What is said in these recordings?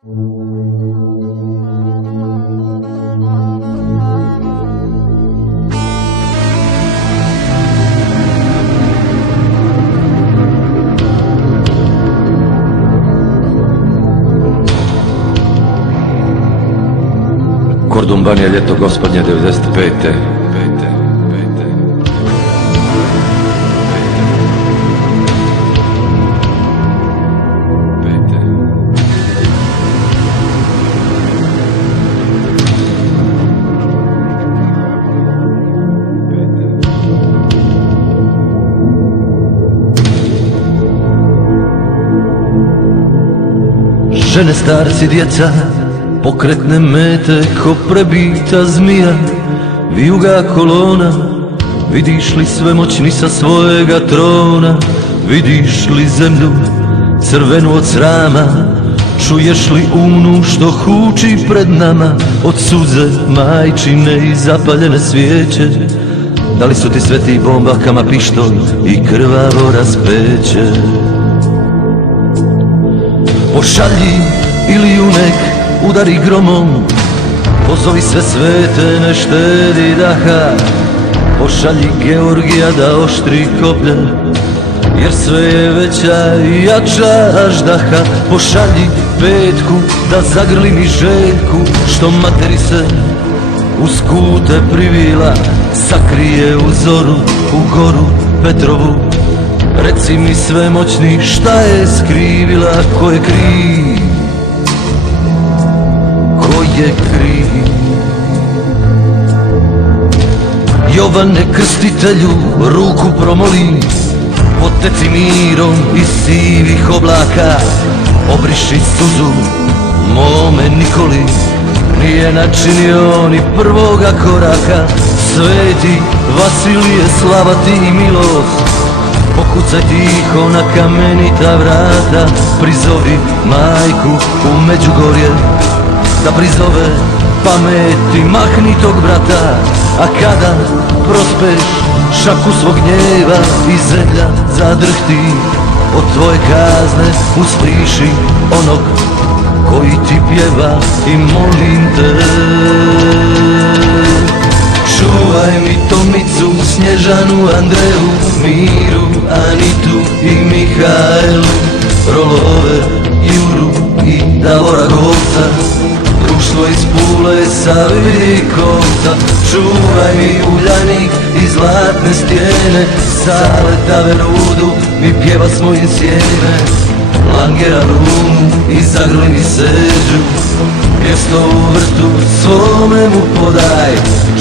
Kordun Banija, ljeto gospodnje 95. Žene, starci, djeca, pokretne mete ko prebita zmija, vijuga kolona. Vidiš li svemoćni sa svojega trona? Vidiš li zemlju crvenu od srama? Čuješ li umnu što huči pred nama? Od suze majčine i zapaljene svijeće, da li su ti sveti bombakama pištolj i krvavo raspeće? Pošalji ili ju nek udari gromom, pozovi sve svete, ne štedi daha. Pošalji Georgija da oštri koplje, jer sve je veća i jača ždaha. Pošalji Petku da zagrli mi Željku, što materi se uz kute privila, sakrije u zoru, u goru Petrovu. Reci mi svemoćni šta je skrivila, ko je kriv, ko je kriv? Jovane Krstitelju, ruku promoli, poteci mirom iz sivih oblaka. Obriši suzu mome Nikoli, nije načinio ni prvoga koraka. Sveti Vasilije, slava ti i milost, pokucaj tiho na kamenita vrata. Prizovi majku u Međugorje, da prizove pameti, mahni tog brata. A kada prospeš šaku svog gnjeva i zemlja zadrhti od tvoje kazne, usliši onog koji ti pjeva i molim te. Čuvaj mi Tomicu, Snježanu, Andreju, Miru, Anitu i Mihaelu, Rolove, Juru i Davora Govca, društvo iz Pule, Savikovca. Čuvaj mi Uljanik i Zlatne stijene, Saleta, Verudu mi pjeva s mojim sjeme. Langera, Rumu i zagrli mi Seđu, mjesto u vrtu svome mu podaj.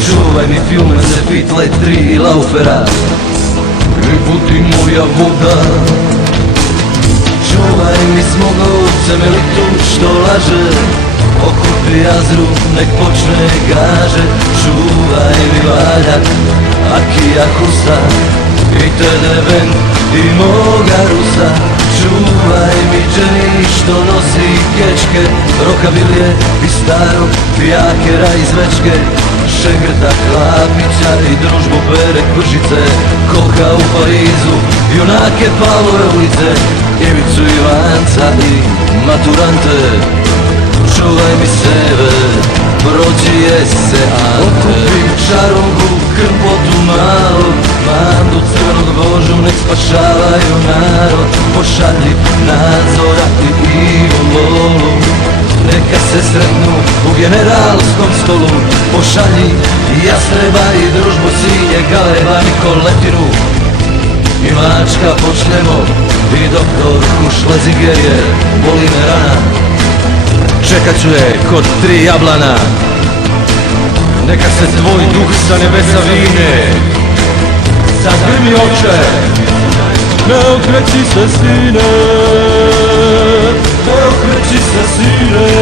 Čuvaj mi Fjumence, Fitle, Tri Laufera i budi moja voda. Čuvaj mi Smogovce, Melitu što laže, okupi Jazru, nek počne gaže. Čuvaj mi Valjak, Akija Husa i Tedeven i moga Rusa. Čuvaj mi Jenny što nosi kečke, Rokabilje i starog Fijakera iz Večke, Šegrta, Klapića i družbu Pere Kvržice, Koka u Parizu, junake Pavlove ulice, Ivicu Ivanca i maturante. Čuvaj mi sebe, prođi jese Ante. Okupi Čarongu, Krpotu malu, Mandu, Crvenog Božu, nek spašavaju narod. Pošalji Nadzora i Ivo Lolu, neka se sretnu u generalskom stolu. Pošalji Jastreba i družbu Sinje, Galeba, Nikoletinu i Mačka počnemo i doktorku Šlezinger je, boli me rana, čekat ću je kod Tri jablana. Neka se tvoj duh sa nebesa vine, zagrmi oče, ne okreći se sine, ne okreći se sine.